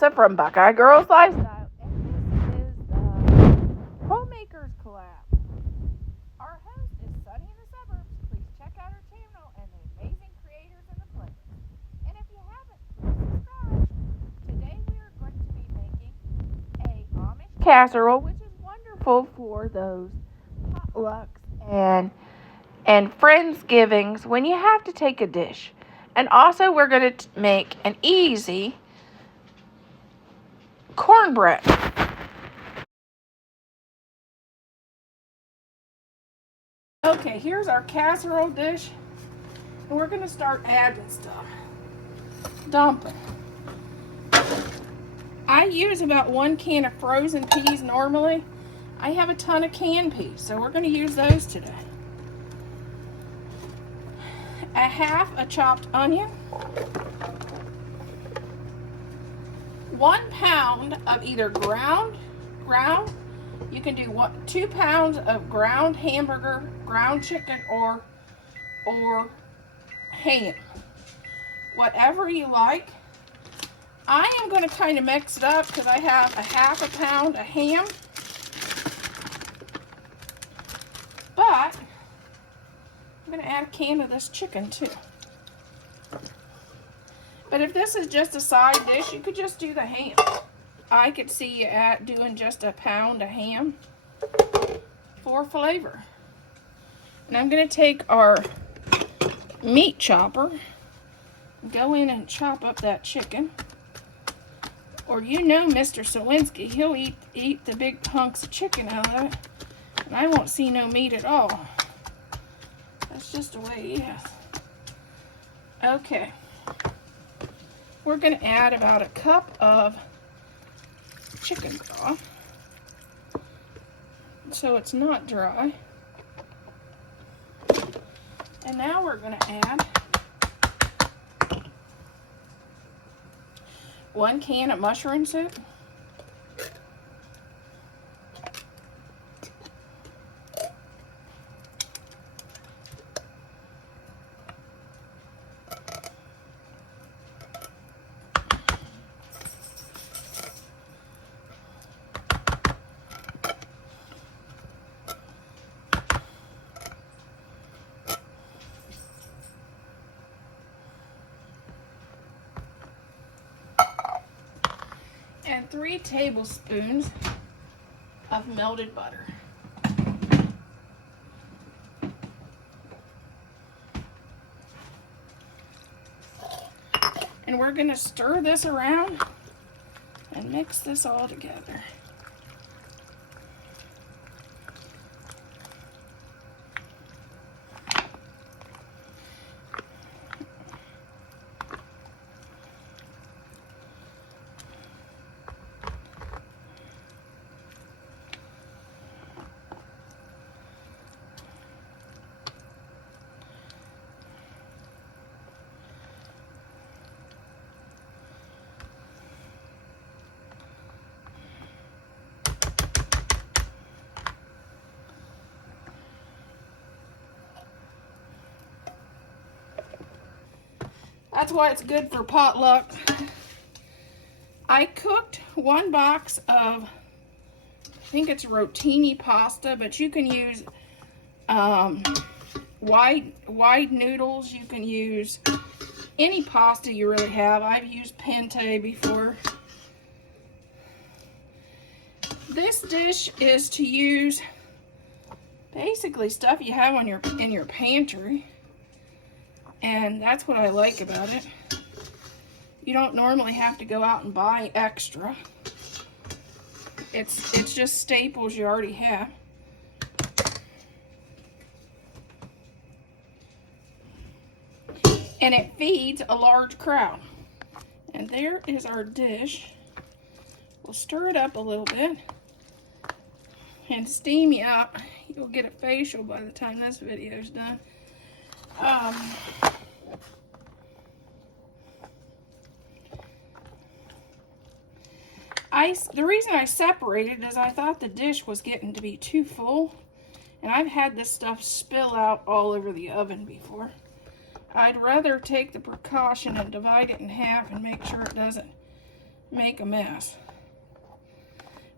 Melissa from Buckeye Girls Lifestyle, and this is the Homemakers Collab. Our host is Sunny in the Suburbs. Please check out her channel and the amazing creators in the playlist. And if you haven't, please subscribe. Today we are going to be making a Amish casserole, which is wonderful for those potlucks and Friendsgivings when you have to take a dish. And also we're going to make an easy cornbread. Okay, here's our casserole dish. And we're going to start adding stuff. Dumping. I use about 1 can of frozen peas normally. I have a ton of canned peas, so we're going to use those today. A half a chopped onion, 1 pound of either ground, you can do 2 pounds of ground hamburger, ground chicken, or ham, whatever you like. I am going to kind of mix it up because I have a half a pound of ham, but I'm going to add a can of this chicken too. But if this is just a side dish, you could just do the ham. I could see you doing just a pound of ham for flavor. And I'm going to take our meat chopper, go in and chop up that chicken. Or you know Mr. Sawinski, he'll eat the big hunks of chicken out of it. And I won't see no meat at all. That's just the way he is. Okay. We're going to add about a cup of chicken broth, so it's not dry. And now we're going to add 1 can of mushroom soup. And 3 tablespoons of melted butter. And we're going to stir this around and mix this all together. That's why it's good for potluck. I cooked 1 box of, I think it's rotini pasta, but you can use wide noodles. You can use any pasta you really have. I've used penne before. This dish is to use basically stuff you have on in your pantry. And that's what I like about it. You don't normally have to go out and buy extra. It's just staples you already have. And it feeds a large crowd. And there is our dish. We'll stir it up a little bit and steam you up. You'll get a facial by the time this video is done. The reason I separated is I thought the dish was getting to be too full, and I've had this stuff spill out all over the oven before. I'd rather take the precaution and divide it in half and make sure it doesn't make a mess.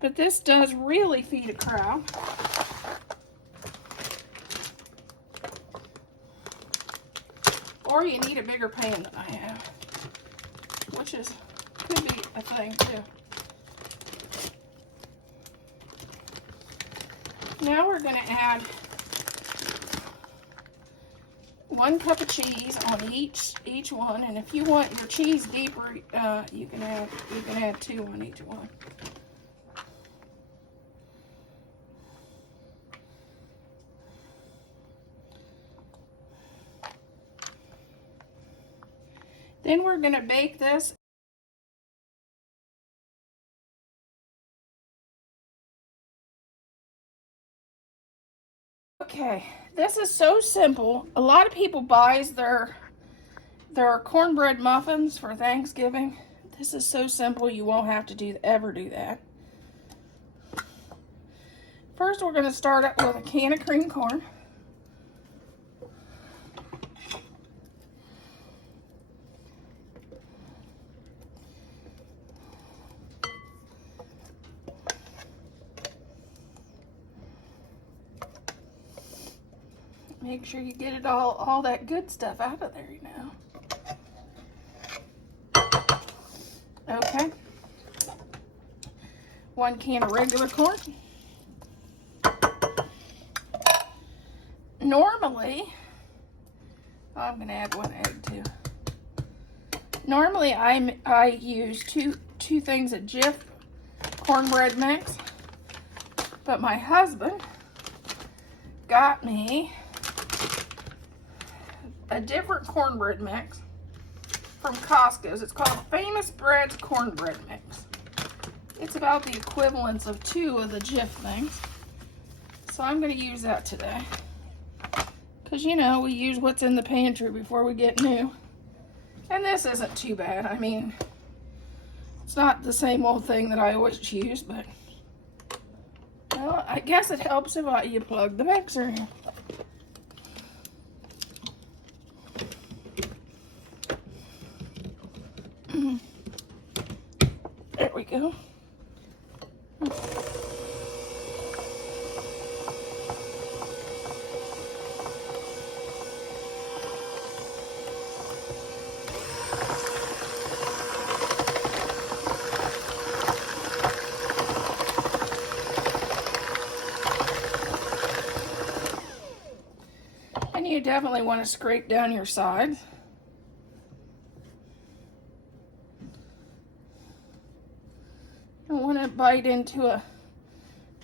But this does really feed a crowd. Or you need a bigger pan than I have, which could be a thing too. Now we're going to add 1 cup of cheese on each one, and if you want your cheese deeper, you can add 2 on each one. Then we're going to bake this. Okay, this is so simple. A lot of people buys their cornbread muffins for Thanksgiving. This is so simple, you won't have to ever do that. First, we're going to start up with a can of cream corn. Make sure you get it all that good stuff out of there, you know. Okay. 1 can of regular corn. Normally, I'm going to add 1 egg too. Normally, I use two things of Jif cornbread mix, but my husband got me a different cornbread mix from Costco's. It's called Famous Bread's Cornbread Mix. It's about the equivalence of 2 of the Jif things. So I'm going to use that today. Because, you know, we use what's in the pantry before we get new. And this isn't too bad. I mean, it's not the same old thing that I always use, but well, I guess it helps if you plug the mixer in. There we go. And you definitely want to scrape down your sides. Don't want to bite into a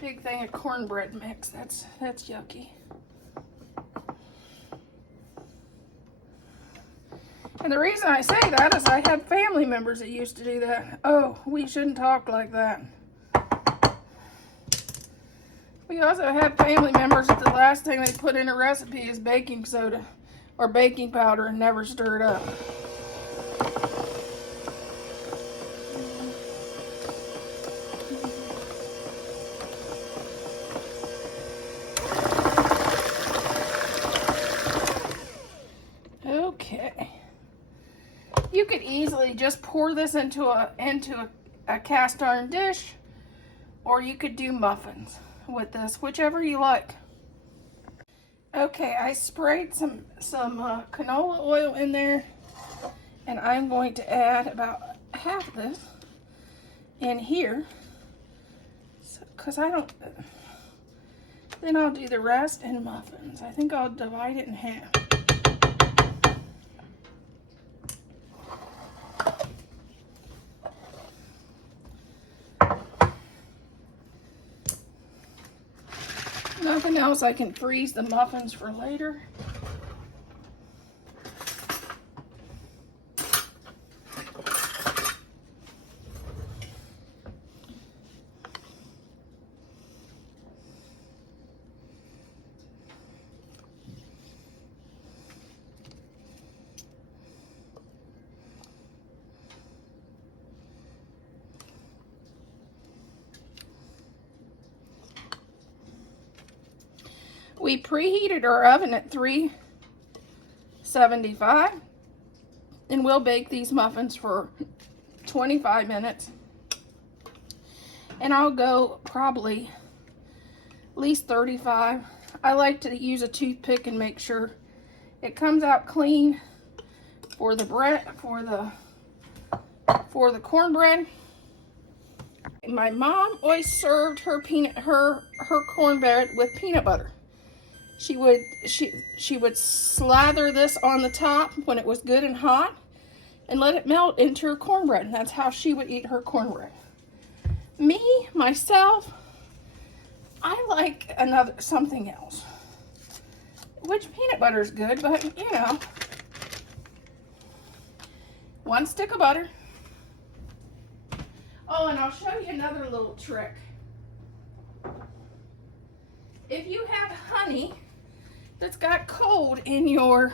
big thing of cornbread mix. That's yucky. And the reason I say that is I had family members that used to do that. Oh, we shouldn't talk like that. We also have family members that the last thing they put in a recipe is baking soda or baking powder and never stir it up. Okay. You could easily just pour this into a cast iron dish, or you could do muffins with this, whichever you like. Okay, I sprayed some canola oil in there, and I'm going to add about half of this in here, because then I'll do the rest in muffins. I think I'll divide it in half. Nothing else, I can freeze the muffins for later. We preheated our oven at 375, and we'll bake these muffins for 25 minutes. And I'll go probably at least 35. I like to use a toothpick and make sure it comes out clean for the bread, for the cornbread. My mom always served her cornbread with peanut butter. She would slather this on the top when it was good and hot and let it melt into her cornbread. And that's how she would eat her cornbread. Myself, I like something else. Which peanut butter is good, but you know, 1 stick of butter. Oh, and I'll show you another little trick. If you have honey that's got cold in your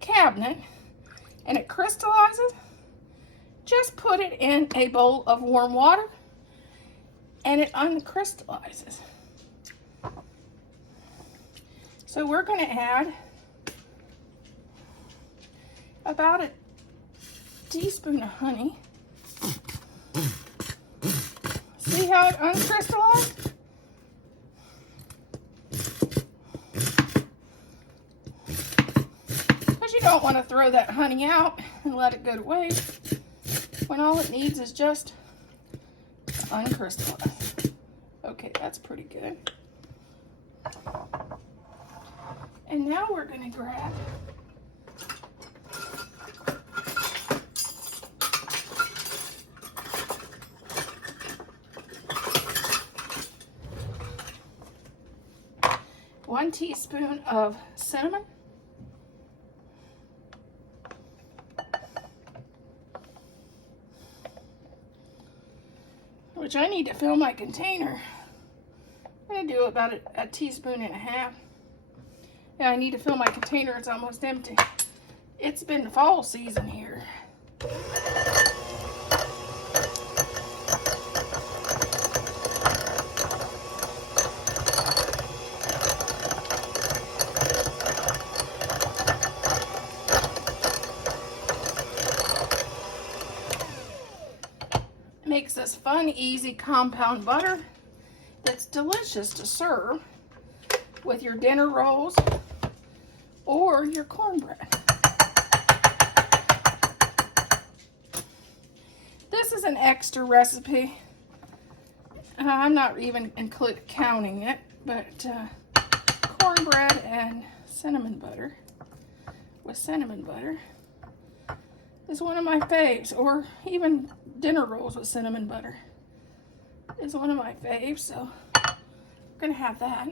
cabinet and it crystallizes, just put it in a bowl of warm water and it uncrystallizes. So we're going to add about a teaspoon of honey. See how it uncrystallized? Because you don't want to throw that honey out and let it go to waste when all it needs is just to uncrystallize. Okay, that's pretty good. And now we're going to grab one teaspoon of cinnamon, which I need to fill my container. I'm going to do about a teaspoon and a half. Yeah, I need to fill my container. It's almost empty. It's been fall season here. Makes this fun, easy compound butter that's delicious to serve with your dinner rolls or your cornbread. This is an extra recipe. I'm not even counting it, but cornbread and cinnamon butter with cinnamon butter is one of my faves, or even dinner rolls with cinnamon butter is one of my faves, so I'm gonna have that.